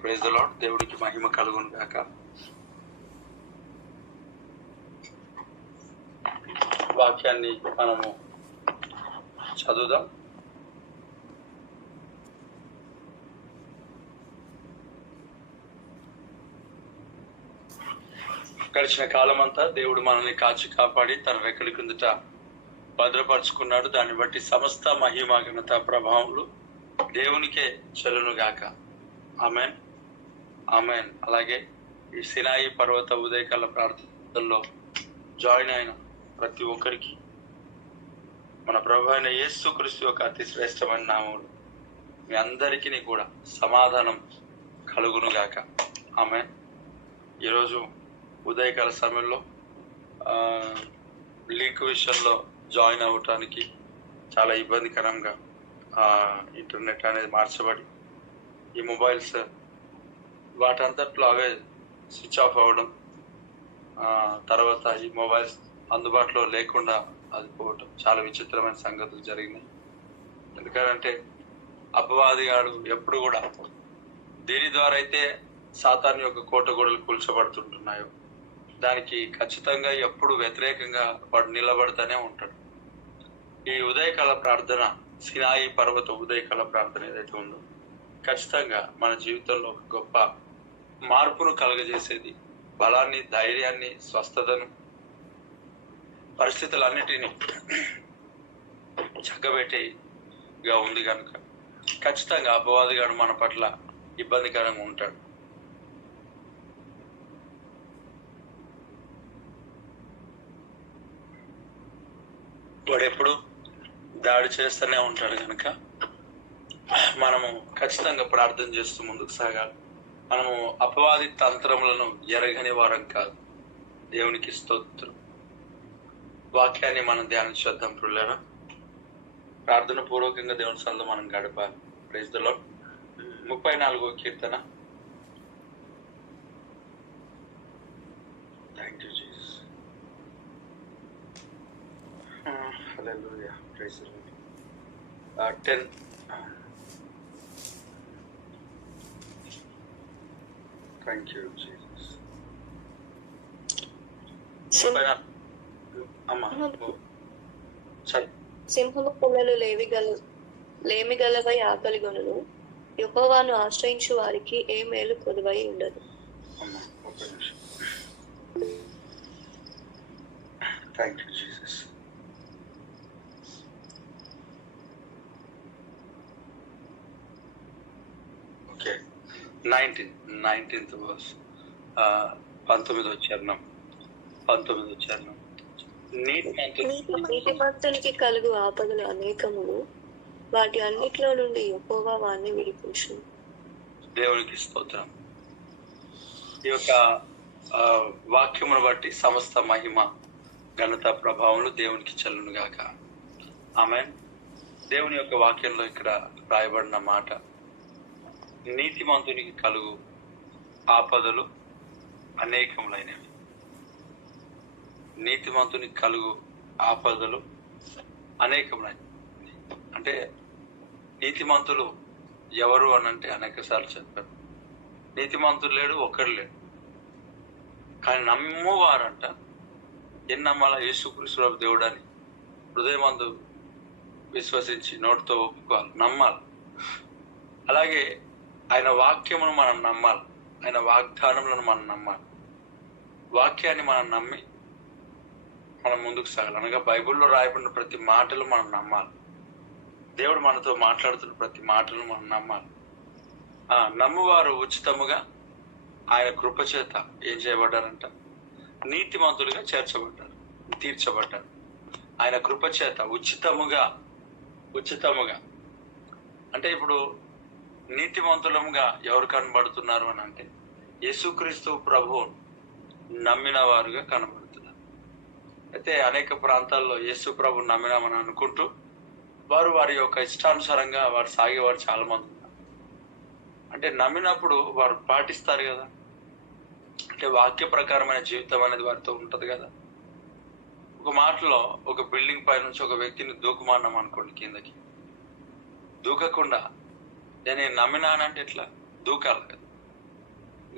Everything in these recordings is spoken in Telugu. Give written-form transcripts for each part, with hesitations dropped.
Praise the lord. దేవుడికి మహిమ కలుగును గాక. వాక్యాన్ని మనము చదువుదాం. గడిచిన కాలం అంతా దేవుడు మనల్ని కాచి కాపాడి తన రెక్కల కిందట భద్రపరుచుకున్నాడు. దాన్ని బట్టి సమస్త మహిమ ఘనత ప్రభావములు దేవునికే చెల్లును గాక. Amen, amen. అలాగే ఈ సినాయి పర్వత ఉదయకాల ప్రార్థనలో జాయిన్ అయిన ప్రతి ఒక్కరికి మన ప్రభు అయిన యేసుక్రీస్తు యొక్క అతి శ్రేష్టమైన నామములు మీ అందరికీ కూడా సమాధానం కలుగును గాక. ఆమెన్. ఈరోజు ఉదయకాల సమయంలో లింక్ విషయంలో జాయిన్ అవ్వటానికి చాలా ఇబ్బందికరంగా ఇంటర్నెట్ అనేది మార్చబడి ఈ మొబైల్స్ వాటంతట్లో అవే స్విచ్ ఆఫ్ అవ్వడం, తర్వాత ఈ మొబైల్స్ అందుబాటులో లేకుండా అది పోవటం చాలా విచిత్రమైన సంగతులు జరిగినాయి. ఎందుకంటే అపవాదిగాడు ఎప్పుడు కూడా దేని ద్వారా అయితే సాతాను యొక్క కోటగోడలు కూల్చబడుతుంటున్నాయో దానికి ఖచ్చితంగా ఎప్పుడు వ్యతిరేకంగా వాడు నిలబడతానే ఉంటాడు. ఈ ఉదయకాల ప్రార్థన, సినాయి పర్వత ఉదయకాల ప్రార్థన ఏదైతే ఉందో ఖచ్చితంగా మన జీవితంలో ఒక గొప్ప మార్పును కలుగజేసేది, బలాన్ని, ధైర్యాన్ని, స్వస్థతను, పరిస్థితులన్నిటినీ చక్కబెట్టేగా ఉంది కనుక ఖచ్చితంగా అపవాదిగాడు మన పట్ల ఇబ్బందికరంగా ఉంటాడు. వాడు ఎప్పుడు దాడి చేస్తూనే ఉంటాడు కనుక మనము ఖచ్చితంగా ప్రార్థన చేస్తూ ముందుకు సాగాలి. మనము అపవాది తంత్రములను ఎరగని వారం కాదు. దేవునికి స్తోత్రం. వాక్యాన్ని మనం ధ్యానించేద్దాం. ప్రియులారా, ప్రార్థన పూర్వకంగా దేవుని సన్నిధిలో మనం గడపాలి. Praise the lord. 34వ కీర్తన. Thank you Jesus. Hallelujah. Praise the lord. 10 thank you Jesus. సింహము పొలలు లేమి గలవై ఆకలి గొనులు, యెహోవాను ఆశ్రయించు వారికి ఏ మేలు కొదువై ఉండదు. Thank you Jesus. Okay, 19th verse, 19వ చరణం. నీతిమంతునికి కలుగు ఆపదలు అనేకములు, వాటి అన్నిటిలో నుండి యెహోవా వారిని విడిపించు. దేవునికి స్తోత్రం. ఈ యొక్క వాక్యమును బట్టి సమస్త మహిమ ఘనత ప్రభావములు దేవునికి చెల్లును గాక. ఆమేన్. దేవుని యొక్క వాక్యంలో ఇక్కడ రాయబడిన మాట, నీతిమంతునికి కలుగు ఆపదలు అనేకములైనవి. నీతిమంతునికి కలుగు ఆపదలు అనేకములైనవి. అంటే నీతిమంతులు ఎవరు అని అంటే అనేక సార్లు చెప్పారు. నీతిమంతులు లేడు, ఒక్కడు లేడు. కానీ నమ్మువారంట. ఏం నమ్మాలా? యేసుక్రీస్తు దేవుడు అని హృదయమందు విశ్వసించి నోటితో ఒప్పుకోవాలి, నమ్మాలి. అలాగే ఆయన వాక్యమును మనం నమ్మాలి, ఆయన వాగ్దానములను మనం నమ్మాలి. వాక్యాన్ని మనం నమ్మి మనం ముందుకు సాగాలి. అనగా బైబిల్లో రాయబడిన ప్రతి మాటలు మనం నమ్మాలి. దేవుడు మనతో మాట్లాడుతున్న ప్రతి మాటలు మనం నమ్మాలి. నమ్మువారు ఉచితముగా ఆయన కృపచేత ఏం చేయబడ్డారంట? నీతిమంతులుగా తీర్చబడ్డారు. ఆయన కృపచేత ఉచితముగా అంటే ఇప్పుడు నీతిమంతులముగా ఎవరు కనబడుతున్నారు అని అంటే యేసుక్రీస్తు ప్రభువు నమ్మిన వారుగా కనబడుతున్నారు. అయితే అనేక ప్రాంతాల్లో యేసు ప్రభు నమ్మినామని అనుకుంటూ వారి యొక్క ఇష్టానుసారంగా వారు సాగేవారు చాలా మంది ఉన్నారు. అంటే నమ్మినప్పుడు వారు పాటిస్తారు కదా, అంటే వాక్య ప్రకారమైన జీవితం అనేది వారితో ఉంటది కదా. ఒక మాటలో ఒక బిల్డింగ్ పై నుంచి ఒక వ్యక్తిని దూకుమాన్నాం అనుకోండి, కిందకి దూకకుండా నేను నమ్మినానంటే ఎట్లా దూకాలి కదా.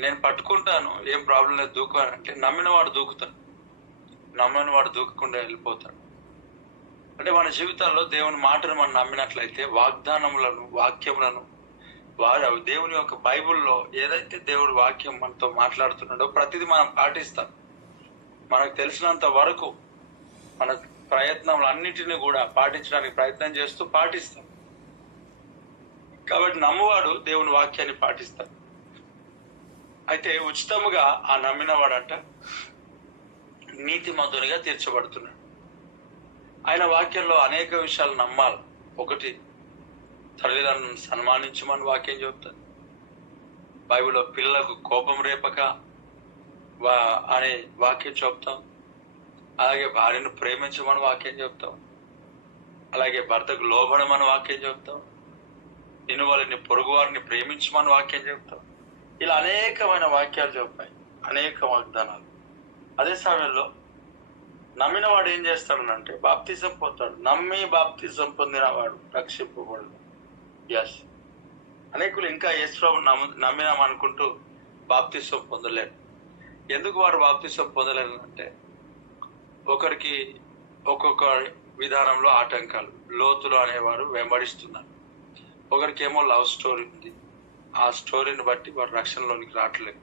నేను పట్టుకుంటాను, ఏం ప్రాబ్లం లేదు, దూకు అని అంటే నమ్మిన వాడు దూకుతాడు, నమ్మని వాడు దూకకుండా వెళ్ళిపోతాడు. అంటే మన జీవితాల్లో దేవుని మాటను మనం నమ్మినట్లయితే వాగ్దానములను, వాక్యములను, దేవుని యొక్క బైబిల్లో ఏదైతే దేవుడి వాక్యం మనతో మాట్లాడుతున్నాడో ప్రతిదీ మనం పాటిస్తాం. మనకు తెలిసినంత వరకు మన ప్రయత్నములన్నిటిని కూడా పాటించడానికి ప్రయత్నం చేస్తూ పాటిస్తాం. కాబట్టి నమ్మువాడు దేవుని వాక్యాన్ని పాటిస్తాడు. అయితే ఉచితముగా ఆ నమ్మినవాడంట నీతిమంతునిగా తీర్చబడుతున్నాడు. ఆయన వాక్యంలో అనేక విషయాలు నమ్మాలి. ఒకటి, తల్లిదండ్రులను సన్మానించమని వాక్యం చెప్తాడు. బైబిల్లో పిల్లలకు కోపం రేపక అనే వాక్యం చెప్తాం. అలాగే భార్యను ప్రేమించమని వాక్యం చెప్తాం. అలాగే భర్తకు లోబడమని వాక్యం చెప్తాం. నిన్ను వాళ్ళని పొరుగు వారిని ప్రేమించమని వాక్యం చెప్తాం. ఇలా అనేకమైన వాక్యాలు చెప్పాయి, అనేక వాగ్దానాలు. అదే సమయంలో నమ్మిన వాడు ఏం చేస్తాడనంటే బాప్తిజం పొందుతాడు. నమ్మి బాప్తిజం పొందిన వాడు రక్షింపబడు. ఎస్, అనేకులు ఇంకా యేసుప్రభువును నమ్మినామనుకుంటూ బాప్తిజం పొందలేరు. ఎందుకు వారు బాప్తిజం పొందలేరు అంటే ఒకరికి ఒక్కొక్క విధానంలో ఆటంకాలు. లోతులు అనేవారు వెంబడిస్తున్నారు. ఒకరికేమో లవ్ స్టోరీ ఉంది, ఆ స్టోరీని బట్టి వారు రక్షణలోనికి రావట్లేదు.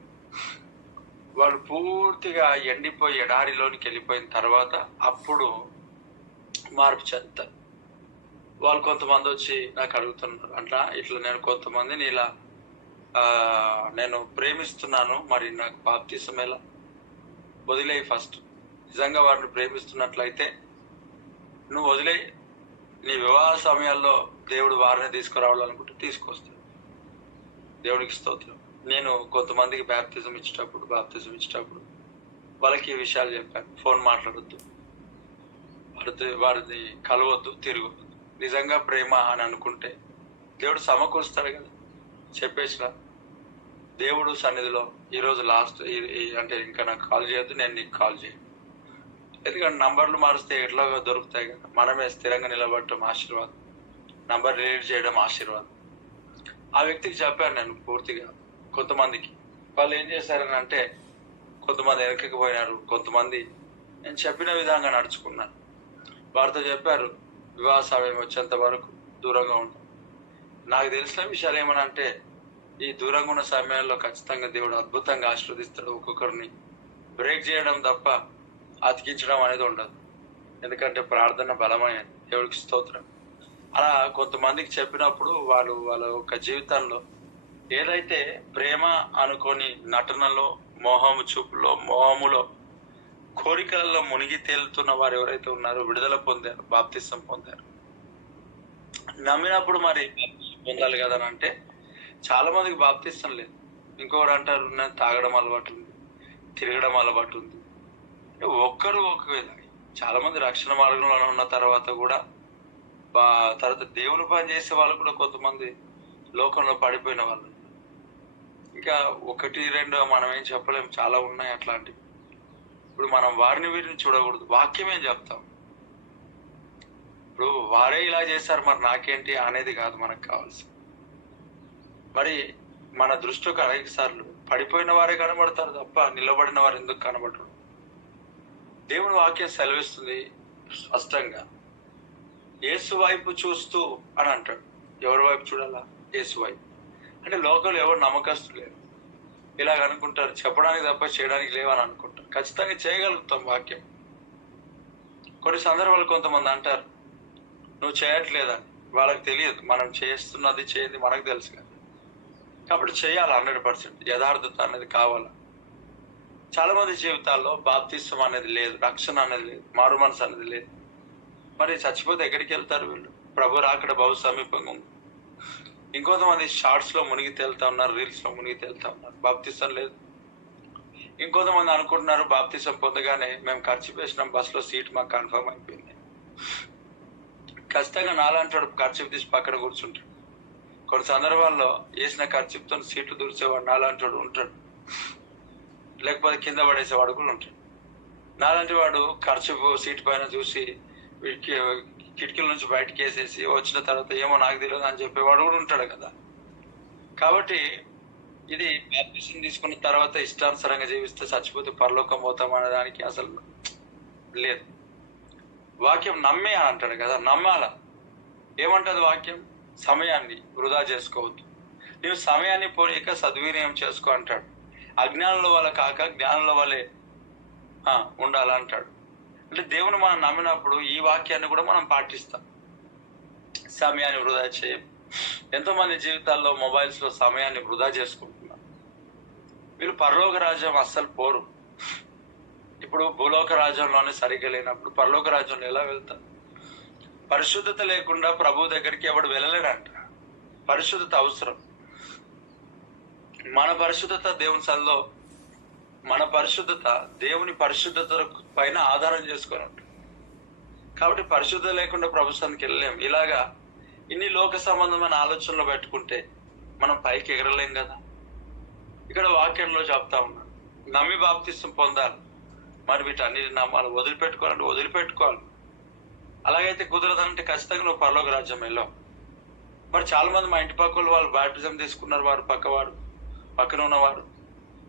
వాళ్ళు పూర్తిగా ఎండిపోయి ఎడారిలోనికి వెళ్ళిపోయిన తర్వాత అప్పుడు మార్పు చెందుతారు. వాళ్ళు కొంతమంది వచ్చి నాకు అడుగుతున్నారు, అట్లా ఇట్లా నేను కొంతమందిని ఇలా నేను ప్రేమిస్తున్నాను, మరి నాకు బాప్తిసం ఎలా? వదిలేయి. ఫస్ట్ నిజంగా వారిని ప్రేమిస్తున్నట్లయితే నువ్వు వదిలేయి. నీ వివాహ సమయాల్లో దేవుడు వారిని తీసుకురావాలనుకుంటే తీసుకొస్తాడు. దేవుడికి స్తోత్రం. నేను కొంతమందికి బాప్తిజం ఇచ్చేటప్పుడు వాళ్ళకి ఈ విషయాలు చెప్పాను. ఫోన్ మాట్లాడొద్దు, వారిని కలవద్దు, తిరగొద్దు. నిజంగా ప్రేమ అని అనుకుంటే దేవుడు సమకూరుస్తాడు కదా. చెప్పేసిన దేవుడు సన్నిధిలో ఈరోజు లాస్ట్ అంటే ఇంకా నాకు కాల్ చేయొద్దు, నేను నీకు కాల్ చేయను. ఎందుకంటే నంబర్లు మారిస్తే ఎట్లా దొరుకుతాయి కదా. మనమే స్థిరంగా నిలబడటం ఆశీర్వాదం, నంబర్ రిలీజ్ చేయడం ఆశీర్వాదం. ఆ వ్యక్తికి చెప్పాను నేను పూర్తిగా. కొంతమందికి వాళ్ళు ఏం చేశారని అంటే కొంతమంది వెనకకి పోయినారు, కొంతమంది నేను చెప్పిన విధంగా నడుచుకున్నాను. వారితో చెప్పారు వివాహ సమయం వచ్చేంత వరకు దూరంగా ఉంటాం. నాకు తెలిసిన విషయాలు ఏమనంటే ఈ దూరంగా ఉన్న సమయాల్లో ఖచ్చితంగా దేవుడు అద్భుతంగా ఆశీర్వదిస్తాడు. ఒక్కొక్కరిని బ్రేక్ చేయడం తప్ప అతికించడం అనేది ఉండదు. ఎందుకంటే ప్రార్థన బలమైనది. దేవుడికి స్తోత్రం. అలా కొంతమందికి చెప్పినప్పుడు వాళ్ళు వాళ్ళ యొక్క జీవితాల్లో ఏదైతే ప్రేమ అనుకొని నటనలో, మోహము చూపులో, మోహములో, కోరికలలో మునిగి తేలుతున్న వారు ఎవరైతే ఉన్నారో విడుదల పొందారు, బాప్తిసం పొందారు. నమ్మినప్పుడు మరి పొందాలి కదా అని అంటే చాలా మందికి బాప్తిసం లేదు. ఇంకొకరు అంటారు నేను తాగడం అలవాటు ఉంది, తిరగడం అలవాటు ఉంది. ఒక్కరు ఒక విధంగా చాలా మంది రక్షణ మార్గంలో ఉన్న తర్వాత కూడా తర్వాత దేవుని పని చేసే వాళ్ళు కూడా కొంతమంది లోకంలో పడిపోయిన వాళ్ళు. ఇంకా ఒకటి రెండు మనం ఏం చెప్పలేము, చాలా ఉన్నాయి అట్లాంటివి. ఇప్పుడు మనం వారిని వీరిని చూడకూడదు, వాక్యమే చెప్తాం. ఇప్పుడు వారే ఇలా చేశారు మరి నాకేంటి అనేది కాదు మనకు కావాల్సింది. మరి మన దృష్టికి అనేక సార్లు పడిపోయిన వారే కనబడతారు తప్ప నిలబడిన వారు ఎందుకు కనబడరు? దేవుని వాక్యం సెలవిస్తుంది స్పష్టంగా, యేసు వైపు చూస్తూ అని అంటాడు. ఎవరి వైపు చూడాలా? యేసు వైపు. అంటే లోకంలో ఎవరు నమ్మకస్తులు లేరు. ఇలాగ అనుకుంటారు, చెప్పడానికి తప్ప చేయడానికి లేవని అనుకుంటారు. ఖచ్చితంగా చేయగలుగుతాం వాక్యం. కొన్ని సందర్భాలు కొంతమంది అంటారు నువ్వు చేయట్లేదని. వాళ్ళకి తెలియదు మనం చేస్తున్నది చేయది మనకు తెలుసు కదా. కాబట్టి చేయాలి 100%. యథార్థత అనేది కావాలి. చాలా మంది జీవితాల్లో బాప్తిసం అనేది లేదు, రక్షణ అనేది లేదు, మారు మనసు అనేది లేదు. మరి చచ్చిపోతే ఎక్కడికి వెళ్తారు వీళ్ళు? ప్రభు రాకడ బహు సమీపంగా ఉంది. ఇంకొంతమంది షార్ట్స్ లో మునిగి తేలుతా ఉన్నారు, రీల్స్ లో మునిగి తేలుతా ఉన్నారు, బాప్తిసం లేదు. ఇంకొంతమంది అనుకుంటున్నారు బాప్తిసం పొందగానే మేము ఖర్చు వేసినాం, బస్సులో సీట్ మాకు కన్ఫర్మ్ అయిపోయింది. ఖచ్చితంగా నాలాంటి వాడు ఖర్చు తీసి పక్కన కూర్చుంటాడు. కొన్ని సందర్భాల్లో వేసిన ఖర్చుతో సీట్లు దూర్చేవాడు నాలాంటి వాడు ఉంటాడు, లేకపోతే కింద పడేసేవాడు కూడా ఉంటాడు. నాలాంటి వాడు ఖర్చు సీట్ పైన చూసి కిటికీల నుంచి బయటకు వేసేసి వచ్చిన తర్వాత ఏమో నాకు తెలియదు అని చెప్పేవాడు కూడా ఉంటాడు కదా. కాబట్టి ఇది బాప్తిసం తీసుకున్న తర్వాత ఇష్టానుసారంగా జీవిస్తే చచ్చిపోతే పరలోకం పోతాం అనే దానికి అసలు లేదు. వాక్యం నమ్మే అని అంటాడు కదా, నమ్మాల. ఏమంటది వాక్యం? సమయాన్ని వృధా చేసుకోవద్దు, నువ్వు సమయాన్ని పోనీక సద్వినియోగం చేసుకో అంటాడు. అజ్ఞానంలో వల్ల కాక జ్ఞానంలో వల్లే ఉండాలంటాడు. అంటే దేవుని మనం నమ్మినప్పుడు ఈ వాక్యాన్ని కూడా మనం పాటిస్తాం. సమయాన్ని వృధా చేయం. ఎంతో మంది జీవితాల్లో మొబైల్స్ లో సమయాన్ని వృధా చేసుకుంటున్నారు. వీళ్ళు పరలోక రాజ్యం అస్సలు పోరు. ఇప్పుడు భూలోక రాజ్యంలోనే సరిగ్గా లేనప్పుడు పరలోక రాజ్యంలో ఎలా వెళ్తారు? పరిశుద్ధత లేకుండా ప్రభు దగ్గరికి ఎవడు వెళ్ళలేడంట. పరిశుద్ధత అవసరం. మన పరిశుద్ధత దేవుని సన్నిధిలో, మన పరిశుద్ధత దేవుని పరిశుద్ధత పైన ఆధారం చేసుకొని ఉంటుంది. కాబట్టి పరిశుద్ధత లేకుండా ప్రభు సన్నిధికి వెళ్ళలేం. ఇలాగా ఇన్ని లోక సంబంధమైన ఆలోచనలు పెట్టుకుంటే మనం పైకి ఎగరలేం కదా. ఇక్కడ వాక్యంలో చెప్తా ఉన్నాడు, నమ్మి బాప్తిసం పొందాలి. మరి వీటన్నిటి నమ్మాలి. వదిలిపెట్టుకోవాలంటే వదిలిపెట్టుకోవాలి. అలాగైతే కుదరదంటే ఖచ్చితంగా నువ్వు పరలోక రాజ్యం వెళ్ళావు. మరి చాలా మంది మా ఇంటి పక్కలు వాళ్ళు బాప్టిజం తీసుకున్నారు, వారు పక్కన ఉన్నవారు,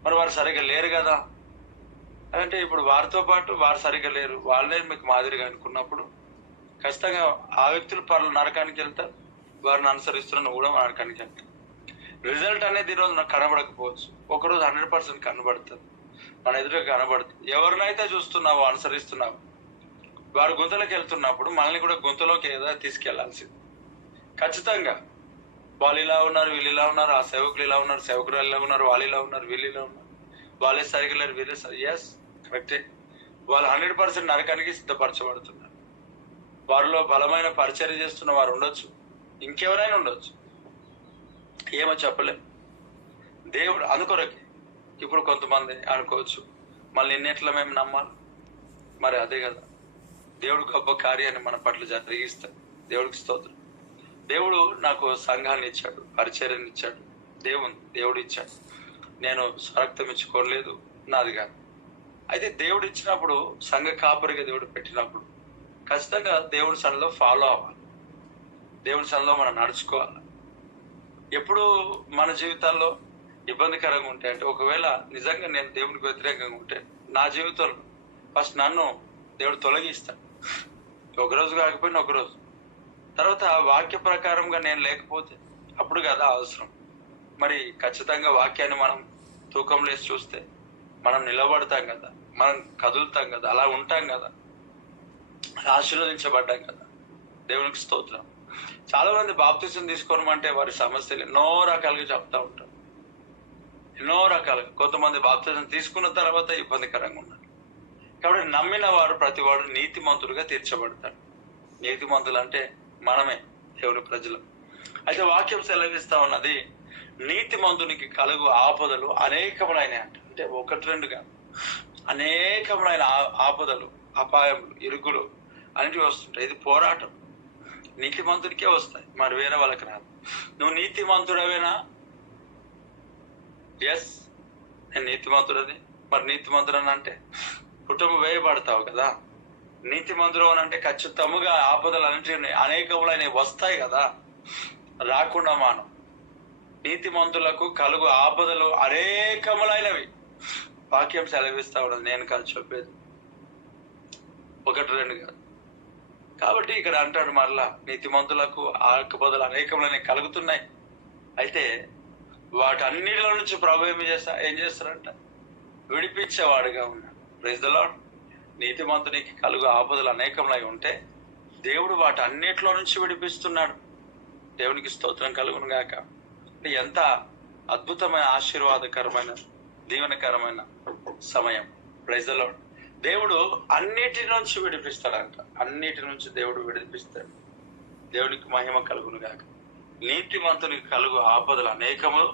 మరి వారు సరిగ్గా లేరు కదా అంటే ఇప్పుడు వారితో పాటు వారు సరిగ్గా లేరు, వాళ్ళే మీకు మాదిరిగా అనుకున్నప్పుడు ఖచ్చితంగా ఆ వ్యక్తులు నరకానికి వెళ్తారు. వారిని అనుసరిస్తున్న కూడా నరకానికి వెళ్తారు. రిజల్ట్ అనేది ఈరోజు నాకు కనబడకపోవచ్చు, ఒకరోజు 100% కనబడుతుంది, మన ఎదురుగా కనబడుతుంది. ఎవరినైతే చూస్తున్నావో అనుసరిస్తున్నావు, వారు గుంతలోకి వెళ్తున్నప్పుడు మనల్ని కూడా గుంతలోకి ఏదో తీసుకెళ్లాల్సింది ఖచ్చితంగా. వాళ్ళు ఇలా ఉన్నారు, వీళ్ళు ఇలా ఉన్నారు, ఆ సేవకులు ఇలా ఉన్నారు, సేవకులు ఇలా ఉన్నారు, వాళ్ళు ఇలా ఉన్నారు, వీళ్ళు ఇలా ఉన్నారు, వాళ్ళే సరిగ్గా లేరు, వీళ్ళే సరి. ఎస్, కరెక్టే. వాళ్ళు 100% నరకానికి సిద్ధపరచబడుతున్నారు. వారిలో బలమైన పరిచర్య చేస్తున్న వారు ఉండొచ్చు, ఇంకెవరైనా ఉండొచ్చు, ఏమో చెప్పలేం. దేవుడు అందుకొరకే ఇప్పుడు కొంతమంది అనుకోవచ్చు, మళ్ళీ ఎన్నిట్లా మేము నమ్మాలి. మరి అదే కదా, దేవుడు గొప్ప కార్యాన్ని మన పట్ల జరిగిస్తాడు. దేవుడికి స్తోత్రం. దేవుడు నాకు సంఘాన్ని ఇచ్చాడు, పరిచర్యని ఇచ్చాడు, దేవుడు ఇచ్చాడు. నేను స్వార్థం ఇచ్చుకోలేదు, నాది కాదు. అయితే దేవుడు ఇచ్చినప్పుడు, సంఘ కాపరిగా దేవుడు పెట్టినప్పుడు ఖచ్చితంగా దేవుడి సన్నిధిలో ఫాలో అవ్వాలి, దేవుడి సన్నిధిలో మనం నడుచుకోవాలి. ఎప్పుడు మన జీవితాల్లో ఇబ్బందికరంగా ఉంటే అంటే, ఒకవేళ నిజంగా నేను దేవునికి వ్యతిరేకంగా ఉంటే నా జీవితంలో ఫస్ట్ నన్ను దేవుడు తొలగిస్తాడు. ఒకరోజు కాకపోయినా ఒకరోజు తర్వాత వాక్య ప్రకారంగా నేను లేకపోతే అప్పుడు కదా అవసరం. మరి ఖచ్చితంగా వాక్యాన్ని మనం తూకంలో వేసి చూస్తే మనం నిలబడతాం కదా, మనం కదులుతాం కదా, అలా ఉంటాం కదా, ఆశీర్వదించబడ్డాం కదా. దేవునికి స్తోత్రం. చాలా మంది బాప్తిసం తీసుకోనమంటే వారి సమస్యలు ఎన్నో రకాలుగా చెప్తా ఉంటారు, ఎన్నో రకాలుగా. కొంతమంది బాప్తిసం తీసుకున్న తర్వాత ఇబ్బందికరంగా ఉన్నారు. కాబట్టి నమ్మిన వారు ప్రతి వాడు నీతిమంతుడుగా తీర్చబడతాడు. నీతిమంతులు అంటే మనమే, దేవుని ప్రజలు. అయితే వాక్యం సెలవిస్తా ఉన్నది, నీతిమంతునికి కలుగు ఆపదలు అనేకములైన అంటే 1-2గా అనేకములైన ఆపదలు, అపాయములు, ఇరుకులు అన్నిటి వస్తుంటాయి. ఇది పోరాటం. నీతిమంతుడికే వస్తాయి, మరి వేరే వాళ్ళకి రాదు. నువ్వు నీతిమంతుడవేనా? ఎస్, నేను నీతిమంతుడది. మరి నీతిమంతుడని అంటే కుటుంబం వేయబడతావు కదా. నీతిమంతుడు అని అంటే ఖచ్చితంగా ఆపదలు అన్నింటినీ అనేకములైనవి వస్తాయి కదా, రాకుండా మానం. నీతిమంతులకు కలుగు ఆపదలు అనేకములైనవి వాక్యం సెలవిస్తా ఉన్నది, నేను కాదు చెప్పేది, 1-2 కాదు. కాబట్టి ఇక్కడ అంటాడు మరలా, నీతిమంతులకు ఆపదలు అనేకములైనవి కలుగుతున్నాయి. అయితే వాటన్నిటిలో నుంచి ప్రభు ఏం చేస్తారంట? విడిపించేవాడుగా ఉన్నాడు. Praise the lord. నీతిమంతునికి కలుగు ఆపదలు అనేకములై ఉంటే దేవుడు వాటన్నిటిలో నుంచి విడిపిస్తున్నాడు. దేవునికి స్తోత్రం కలుగును గాక. ఎంత అద్భుతమైన, ఆశీర్వాదకరమైన, దీవెనకరమైన సమయం. Praise the lord. దేవుడు అన్నిటి నుంచి విడిపిస్తాడంట, అన్నిటి నుంచి దేవుడు విడిపిస్తాడు. దేవునికి మహిమ కలుగును గాక. నీతిమంతునికి కలుగు ఆపదలు అనేకములు,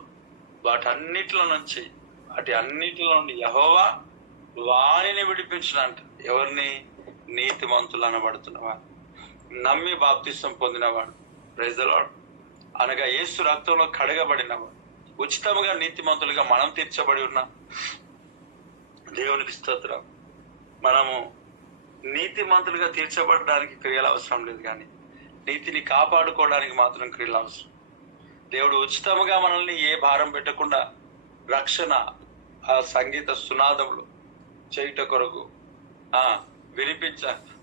వాటన్నిటిలో నుంచి, అన్నిటిలో నుండి యెహోవా వారిని విడిపించినంట. ఎవరిని? నీతిమంతులు అనబడుతున్నవాడు, నమ్మి బాప్తిసం పొందినవాడు. Praise the lord. అనగా యేసు రక్తంలో కడగబడినవాడు, ఉచితముగా నీతిమంతులుగా మనం తీర్చబడి ఉన్నాం. దేవునికి స్తోత్రం. మనము నీతిమంతులుగా తీర్చబడడానికి క్రియలు అవసరం లేదు, కానీ నీతిని కాపాడుకోవడానికి మాత్రం క్రియలు అవసరం. దేవుడు ఉచితముగా మనల్ని ఏ భారం పెట్టకుండా రక్షణ ఆ సంగీత సునాదములు చేయుట కొరకు వినిపించ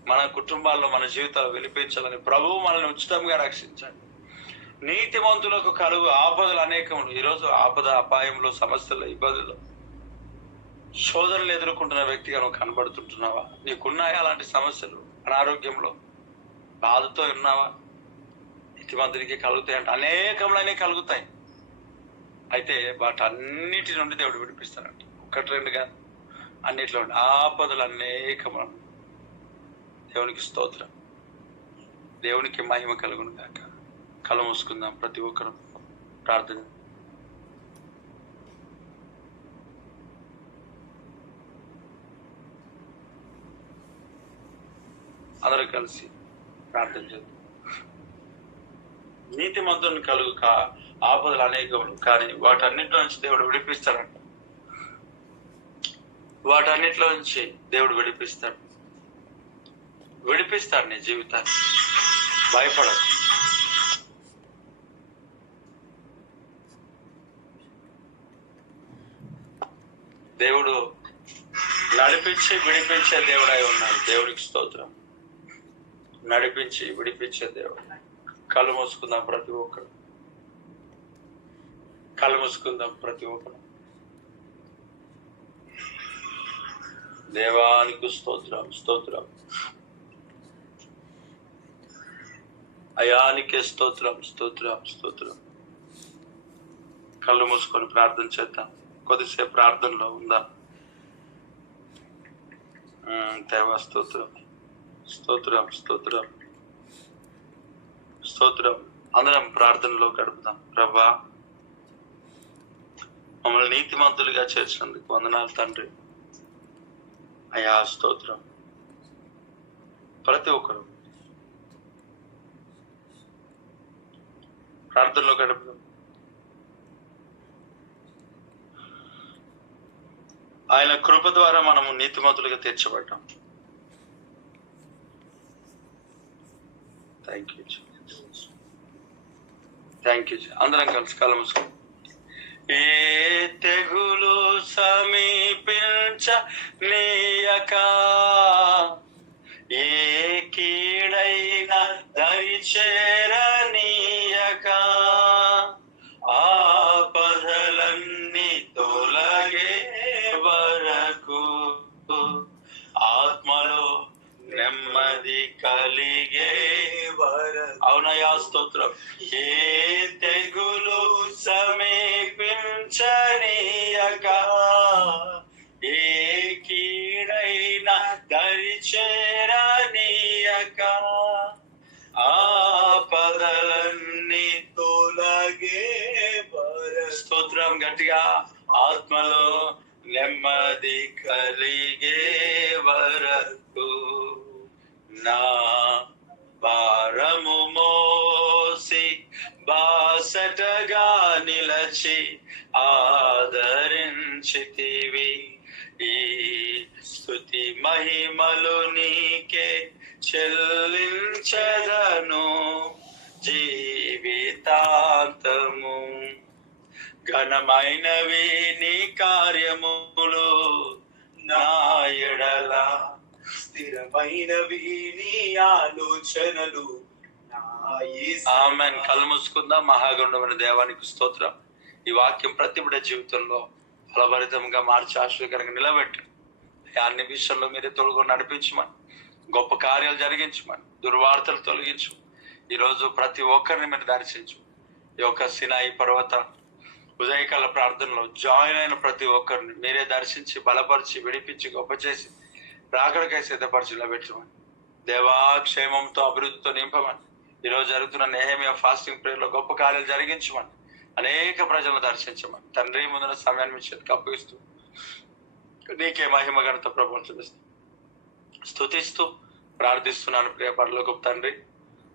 మన కుటుంబాల్లో మన జీవితాలు వినిపించాలని ప్రభువు మనల్ని ఉచితంగా రక్షించండి. నీతిమంతులకు కలుగు ఆపదలు అనేకములు. ఈరోజు ఆపద, అపాయంలో, సమస్యలు, ఇబ్బందులు, శోధనలు ఎదుర్కొంటున్న వ్యక్తిగా నువ్వు కనబడుతుంటున్నావా? నీకున్నాయా అలాంటి సమస్యలు? అనారోగ్యంలో బాధతో ఉన్నావా? నీతిమంతునికి కలుగుతాయి అంటే అనేకములనే కలుగుతాయి. అయితే వాటన్నిటి నుండి దేవుడు విడిపిస్తానండి. ఒకటి రెండుగా అన్నిట్లో ఉండి ఆపదలు అనేకములు. దేవునికి స్తోత్రం, దేవునికి మహిమ కలుగును గాక. కళ్ళు మూసుకుందాం ప్రతి ఒక్కరు ప్రార్థన. అందరూ కలిసి ప్రార్థన చేద్దాం. నీతిమంతుని కలుగు ఆపదలు అనేకములు, కానీ వాటన్నిటిలో నుంచి దేవుడు విడిపిస్తాడంట. వాటన్నిటిలో నుంచి దేవుడు విడిపిస్తాడు నీ జీవితాన్ని. భయపడదు. దేవుడు నడిపించి విడిపించే దేవుడై ఉన్నాడు. దేవుడికి స్తోత్రం. నడిపించి విడిపించే దేవుడు. కళ్ళు మూసుకుందాం ప్రతి ఒక్కరు. కళ్ళు మూసుకుందాం ప్రతి ఒక్కరు. దేవానికి స్తోత్రం, స్తోత్రం. అయానికే స్తోత్రం, స్తోత్రం, స్తోత్రం. కళ్ళు మూసుకొని ప్రార్థన చేద్దాం. కొద్దిసేపు ప్రార్థనలో ఉందా? దేవా స్తోత్రం, స్తోత్రం, స్తోత్రం, స్తోత్రం. అందరం ప్రార్థనలో గడుపుదాం. ప్రభా, మమ్మల్ని నీతిమంతులుగా చేర్చినందుకు వందనాలు తండ్రి. అయా స్తోత్రం. ప్రతి ఒక్కరు ప్రార్థనలో గడుపుదాం. ఆయన కృప ద్వారా మనము నీతిమంతులుగా తీర్చబడ్డాం. Thank you, thank you. అందరం కలిసి కళ్ళు మూసుకో. ఏ తెగులు సమీపించ నీయక, ఏ కీడైన దరిచేరనీయక, ఆపదలన్నీ తొలగే వరకు ఆత్మలో నెమ్మది కలిగే వరకు. అవునయా స్తోత్రం. ఏ తెగులు సమీపించనీయక, ఏ కీడైన దరిచేరనీయక, ఆపదలన్నీ తొలగే వరకు. స్తోత్రం గట్టిగా. ఆత్మలో నెమ్మది కలిగే వరకు నా భారము మోసి బాసటగా నిలచి ఆదరించితివి. ఈ స్తుతి మహిమలు నీకే చెల్లించెదను జీవితాంతము. ఘనమైనవి నీ కార్యములు, నా ఎడల స్థిరమైనవి నీ ఆలోచనలు. ఆమేన్. కళ్ళు మూసుకుందాం. మహాగణమైన దేవానికి స్తోత్రం. ఈ వాక్యం ప్రతి బిడ్డ జీవితంలో ఫలభరితంగా మార్చి ఆశ్చర్యకరంగా నిలబెట్టు. అన్ని విషయాల్లో మీరే తొలగొని నడిపించమని, గొప్ప కార్యాలు జరిగించమని, దుర్వార్తలు తొలగించు. ఈరోజు ప్రతి ఒక్కరిని మీరు దర్శించు. ఈ యొక్క సినాయి పర్వత ఉదయకాల ప్రార్థనలో జాయిన్ అయిన ప్రతి ఒక్కరిని మీరే దర్శించి, బలపరిచి, విడిపించి, గొప్ప చేసి, రాకడకై సిద్ధపరిచి నిలబెట్టమని, దేవా క్షేమంతో అభివృద్ధితో నింపమని, ఈరోజు జరుగుతున్న నెహెమియా ఫాస్టింగ్ ప్రేయర్లో గొప్ప కార్యాలు జరిగించమని, అనేక ప్రజలను దర్శించమని తండ్రి ముందున సమయాన్ని మీ చేతికి అప్పగిస్తూ నీకే మహిమ ఘనత ప్రభుత్వం చూపిస్తూ స్తుతిస్తూ ప్రార్థిస్తున్నాను. ప్రియ పరలోకపు తండ్రి,